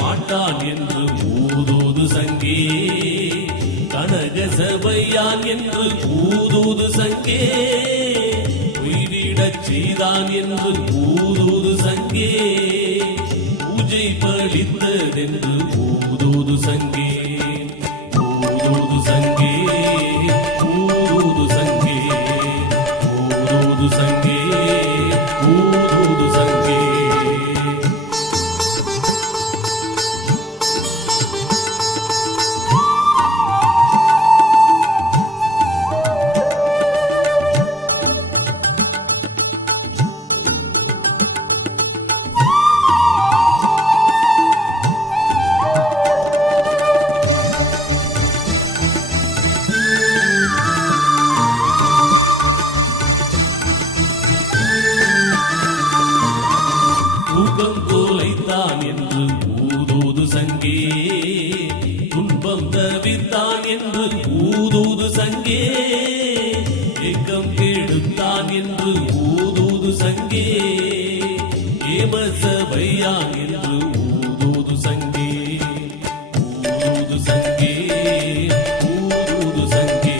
மாட்டான் என்று ஊதூது சங்கே கனக சபையான் என்று ஊதூது சங்கே உயிரிடச் செய்தான் என்று ஊதூது சங்கே பூஜை பழித்ததென்று ஊதூது சங்கே ஊதூது சங்கே ஊதூது சங்கே ஊதூது சங்கே ஊதூது சங்கே தூக்கம் தோலைத்தான் என்று ஊதூது சங்கே துன்பம் தவித்தான் என்று ஊதூது சங்கே ஏக்கம் கெடுத்தான் என்று ஊதூது சங்கே ஏமசபையான் என்று ஊதூது சங்கே ஊதூது சங்கே ஊதூது சங்கே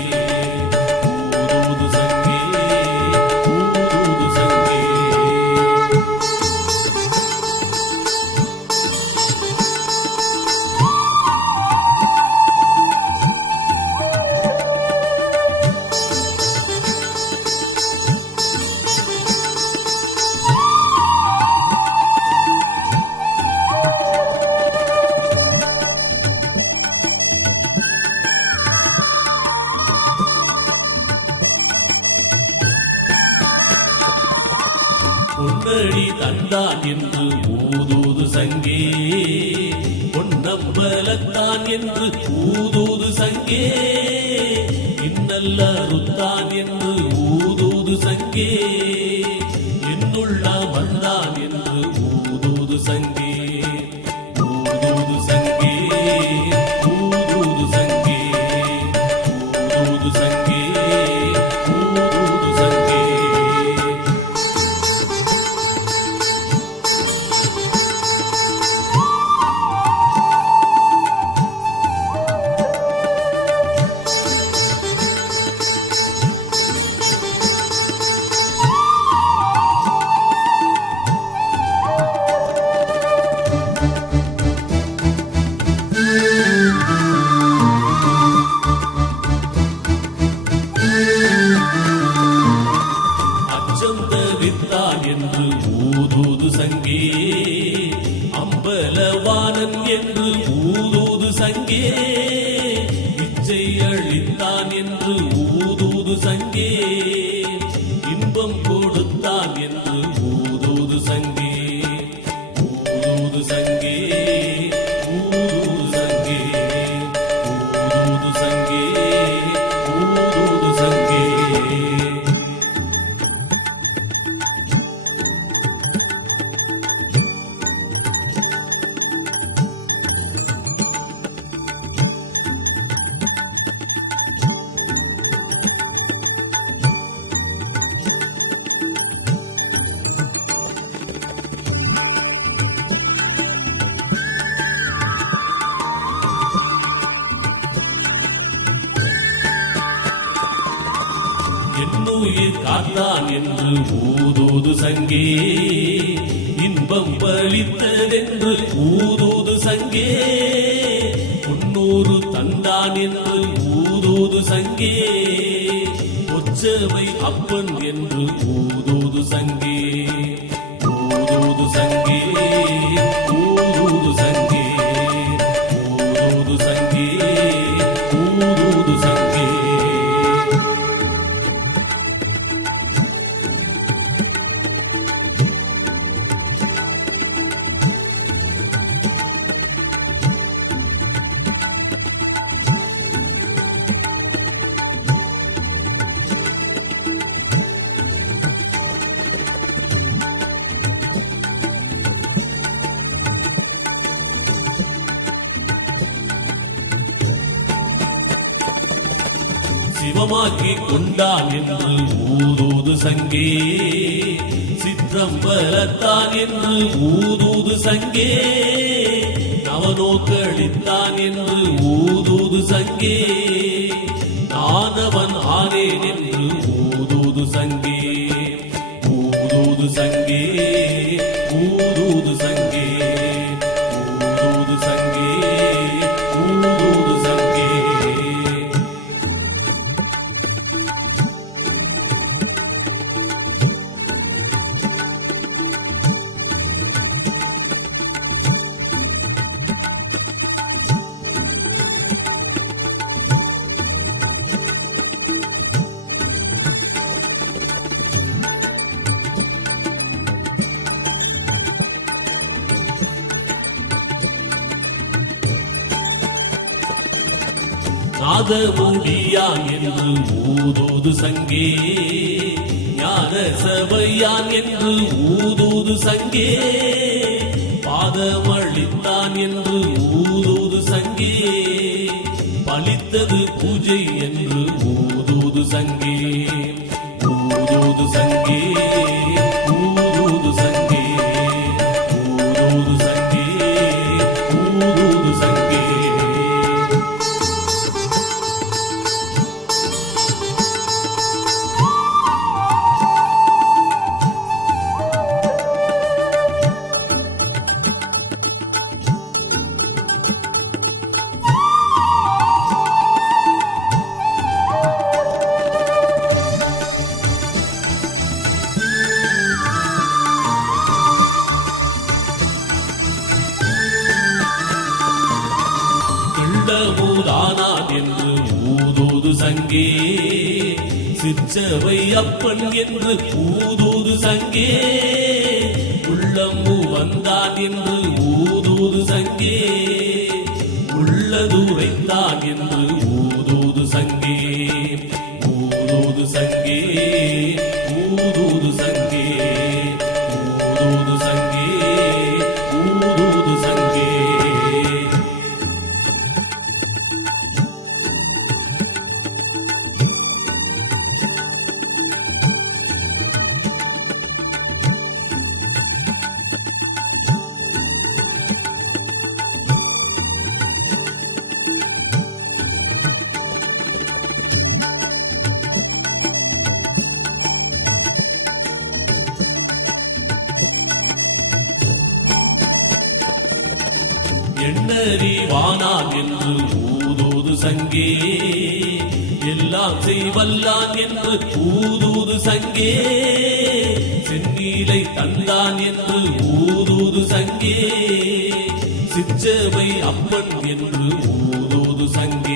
ஊதூது சங்கே ஊதூது சங்கே பொன்னடி தந்தான் என்று ஊதூது சங்கே பொன்னம்பலத்தான் என்று ஊதூது சங்கே இன்னல்ல ருத்தான் என்று ஊதூது சங்கே என்னுள்ள வந்தான் என்று ஊதூது சங்கே ஊதூது சங்கே ஊதூது சங்கே ஊதூது சங்கே ஊதூது சங்கே அச்சம் தவித்தான் என்று ஊதூது சங்கே அம்பலவானன் என்று ஊதூது சங்கே இச்சை அளித்தான் என்று ஊதூது சங்கே இன்பம் கொடுத்தான் என்று ஊதூது சங்கே ஊதூது சங்கே ஊதூது சங்கே ஊதூது சங்கே ஊதூது சங்கே என்னுயிர் காத்தான் என்று ஊதூது சங்கே இன்பம் பலித்ததென்று ஊதூது சங்கே பொன்னூறு தந்தான் என்று ஊதூது சங்கே ஒச்சவை அப்பன் என்று ஊதூது சங்கே ஊதூது சங்கே ஊதூது சங்கே ஊதூது சங்கே ஊதூது சங்கே சிவமாக்கி கொண்டான் என்று ஊதூது சங்கே சிற்றம்பலத்தான் என்று ஊதூது சங்கே அவனோ கழித்தான் என்று ஊதூது சங்கே நானவன் ஆனேன் என்று ஊதூது சங்கே ஊதூது சங்கே ஊதூது சங்கே ஊதூது சங்கே ஊதூது சங்கே நாதமுடியான் என்று ஊதூது சங்கே ஞான சபையான் என்று ஊதூது சங்கே பாதமளித்தான் என்று ஊதூது சங்கே பலித்தது பூஜை என்று ஊதூது சங்கே ஊதூது சங்கே ஊதூது சங்கே ஊதூது சங்கே ஊதூது சங்கே ஊதானான் என்று ஊதூது சங்கே சிற்றவை அப்பன் என்று ஊதூது சங்கே உள்ளம்பு வந்தான் என்று ஊதூது சங்கே உள்ளதுரைத்தான் என்று ஊதூது சங்கே ஊதூது சங்கே ஊதூது சங்கே ஊதூது சங்கே ஊதூது சங்கே எண்ணறிவானான் என்று ஊதூது சங்கே எல்லாம் செய்வல்லான் என்று ஊதூது சங்கே செந்நீலை தந்தான் என்று ஊதூது சங்கே சிற்றவை அப்பன் என்று ஊதூது சங்கே